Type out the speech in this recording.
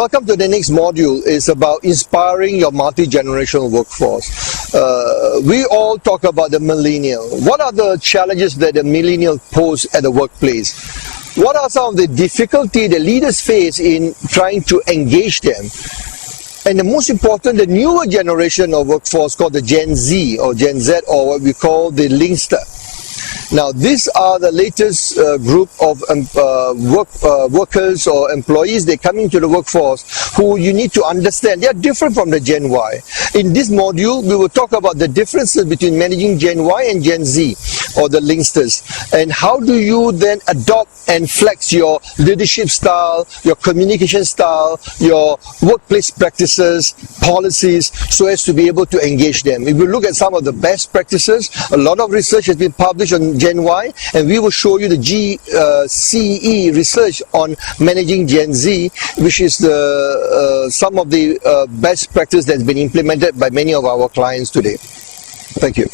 Welcome to the next module. Is about inspiring your multi-generational workforce. We all talk about the millennial. What are the challenges that the millennial pose at the workplace? What are some of the difficulty the leaders face in trying to engage them? And the most important, the newer generation of workforce called the Gen Z or Gen Z, or what we call the Linkster. Now, these are the latest group of workers or employees. They're coming to the workforce who you need to understand. They are different from the Gen Y. In this module, we will talk about the differences between managing Gen Y and Gen Z, or the Linksters, and how do you then adopt and flex your leadership style, your communication style, your workplace practices, policies, so as to be able to engage them. If we look at some of the best practices, a lot of research has been published on Gen Y, and we will show you the GCE research on managing Gen Z, which is some of the best practice that's been implemented by many of our clients today. Thank you.